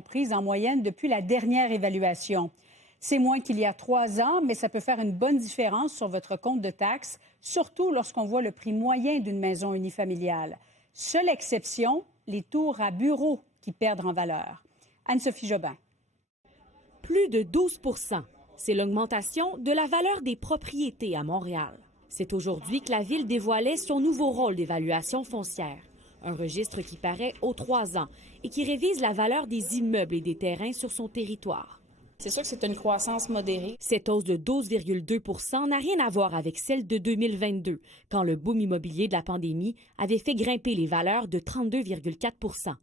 Prises en moyenne depuis la dernière évaluation. C'est moins qu'il y a 3 ans, mais ça peut faire une bonne différence sur votre compte de taxes, surtout lorsqu'on voit le prix moyen d'une maison unifamiliale. Seule exception, les tours à bureaux qui perdent en valeur. Anne-Sophie Jobin. Plus de 12 %. C'est l'augmentation de la valeur des propriétés à Montréal. C'est aujourd'hui que la Ville dévoilait son nouveau rôle d'évaluation foncière. Un registre qui paraît aux 3 ans et qui révise la valeur des immeubles et des terrains sur son territoire. C'est sûr que c'est une croissance modérée. Cette hausse de 12,2 % n'a rien à voir avec celle de 2022, quand le boom immobilier de la pandémie avait fait grimper les valeurs de 32,4 %.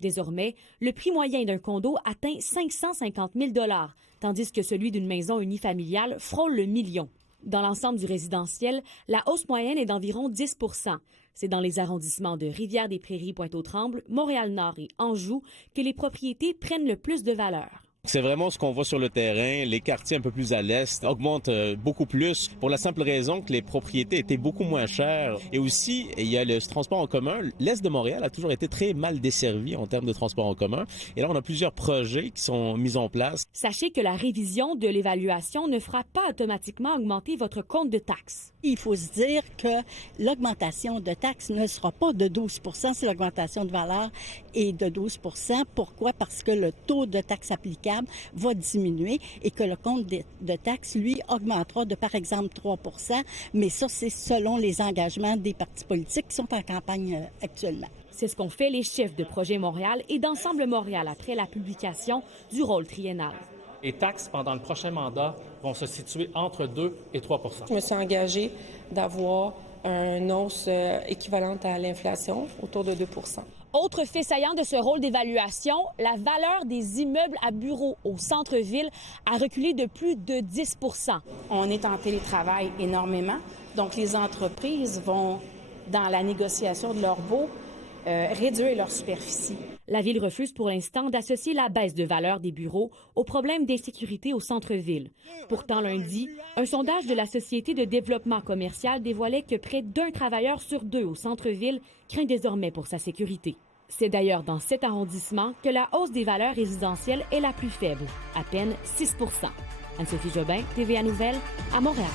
Désormais, le prix moyen d'un condo atteint 550 000 $, tandis que celui d'une maison unifamiliale frôle le million. Dans l'ensemble du résidentiel, la hausse moyenne est d'environ 10 %. C'est dans les arrondissements de Rivière-des-Prairies, Pointe-aux-Trembles, Montréal-Nord et Anjou que les propriétés prennent le plus de valeur. C'est vraiment ce qu'on voit sur le terrain. Les quartiers un peu plus à l'est augmentent beaucoup plus pour la simple raison que les propriétés étaient beaucoup moins chères. Et aussi, il y a le transport en commun. L'est de Montréal a toujours été très mal desservi en termes de transport en commun. Et là, on a plusieurs projets qui sont mis en place. Sachez que la révision de l'évaluation ne fera pas automatiquement augmenter votre compte de taxes. Il faut se dire que l'augmentation de taxes ne sera pas de 12 %, si l'augmentation de valeur est de 12 %. Pourquoi? Parce que le taux de taxes applicable va diminuer et que le compte de taxes, lui, augmentera de, par exemple, 3 %. Mais ça, c'est selon les engagements des partis politiques qui sont en campagne actuellement. C'est ce qu'ont fait les chefs de Projet Montréal et d'Ensemble Montréal après la publication du rôle triennal. Les taxes pendant le prochain mandat vont se situer entre 2 et 3 %. Je me suis engagée d'avoir une hausse équivalente à l'inflation, autour de 2 %. Autre fait saillant de ce rôle d'évaluation, la valeur des immeubles à bureaux au centre-ville a reculé de plus de 10 %. On est en télétravail énormément, donc les entreprises vont, dans la négociation de leurs baux, réduire leur superficie. La Ville refuse pour l'instant d'associer la baisse de valeur des bureaux au problème d'insécurité au centre-ville. Pourtant, lundi, un sondage de la Société de développement commercial dévoilait que près d'1 travailleur sur 2 au centre-ville craint désormais pour sa sécurité. C'est d'ailleurs dans cet arrondissement que la hausse des valeurs résidentielles est la plus faible, à peine 6 %. Anne-Sophie Jobin, TVA Nouvelles, à Montréal.